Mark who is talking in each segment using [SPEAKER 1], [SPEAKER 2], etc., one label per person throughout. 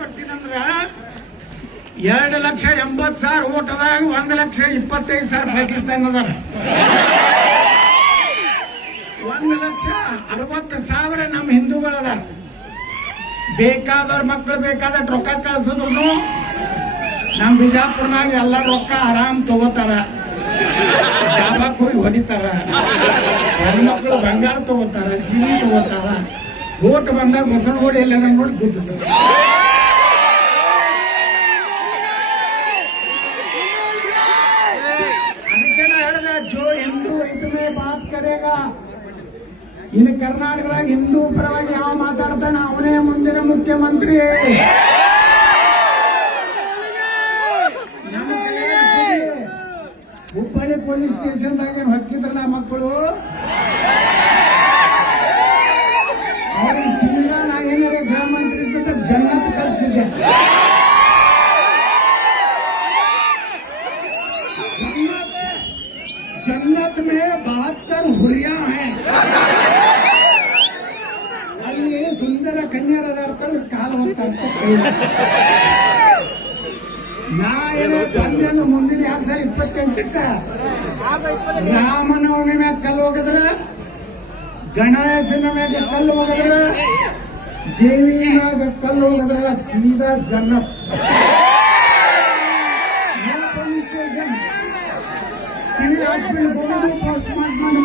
[SPEAKER 1] ಬರ್ತೀನಂದ್ರ? ಎರಡು ಲಕ್ಷ ಎಂಬತ್ತು ಸಾವಿರ ಓಟದಾಗ ಒಂದ್ ಲಕ್ಷ ಇಪ್ಪತ್ತೈದು ಸಾವಿರ ಪಾಕಿಸ್ತಾನ ಅದಾರ ಒಂದು ಲಕ್ಷ ಅರವತ್ತು ಸಾವಿರ ನಮ್ಮ ಹಿಂದೂಗಳು ಅದಾರ. ಬೇಕಾದವ್ರ ಮಕ್ಕಳು ಬೇಕಾದ ರೊಕ್ಕ ಕಳ್ಸಿದ್ರು ನಮ್ಮ ಬಿಜಾಪುರ್ನಾಗ ಎಲ್ಲ ರೊಕ್ಕ ಆರಾಮ್ ತಗೋತಾರ. ಡಾಬಾಕ್ ಹೋಗಿ ಹೊಡಿತಾರ. ಹೆಣ್ಮಕ್ಳು ಬಂಗಾರ ತಗೋತಾರ, ಸೀರೆ ತಗೋತಾರ. ಓಟ್ ಬಂದಾಗ ಬಸವನಗುಡಿ ಎಲ್ಲ ನೋಡಿ ಕೂತಿರ್ತಾರೆ ಹಿಂದೂ ಇತನೇ ಬಾತ್ ಕರೇಗಾ ಇನ್ನು ಕರ್ನಾಟಕದಾಗ ಹಿಂದೂ ಪರವಾಗಿ ಯಾವ ಮಾತಾಡ್ತಾನ ಅವನೇ ಮುಂದಿನ ಮುಖ್ಯಮಂತ್ರಿ ನಮ್ಮ ಕಡೆ ಹುಬ್ಬಳ್ಳಿ ಪೊಲೀಸ್ ಸ್ಟೇಷನ್ದಾಗ ಏನ್ ಹೊಕ್ಕಿದ್ರ ಮಕ್ಕಳು ಅವ್ರಿಗೆ ಸೀದಾ ನಾ ಏನಾರ ಗೃಹ ಮಂತ್ರಿ ಇದ್ದಿದ್ರೆ ಜನ್ನತ್ ಕಳಿಸ್ತಿದ್ದೆ जन्नत जन्नत ಹತ್ತಾರು ಹುರಿಯ ಅಲ್ಲಿ ಸುಂದರ ಕನ್ಯರದಾರ್ತಾರೆ ಕಾಲು ಅಂತ ನಾ ಏನೋ ಬಂದೇನು ಮುಂದಿನ ಎರಡ್ ಸಾವಿರ ಇಪ್ಪತ್ತೆಂಟಕ್ಕ ರಾಮನವಮಿ ಮ್ಯಾಗ ಕಲ್ಲು ಹೋಗದ್ರ, ಗಣೇಶನ ಮ್ಯಾಗ ಕಲ್ಲು ಹೋಗದ್ರ ದೇವಿ ಮ್ಯಾಗ ಕಲ್ಲು ಹೋಗಿದ್ರ, ಸೀದಾ ಜನ. సివిల్ హాస్పిటల్ పోవడం పోస్ట్ మార్టం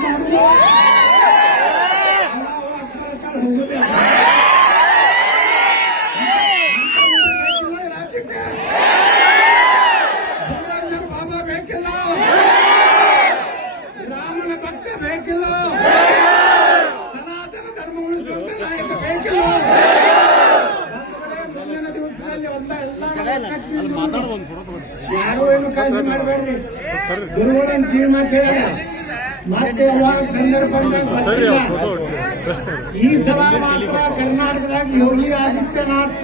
[SPEAKER 1] ಈ ಸಲ ಮಾತ್ರ ಕರ್ನಾಟಕದಾಗ ಯೋಗಿ ಆದಿತ್ಯನಾಥ್.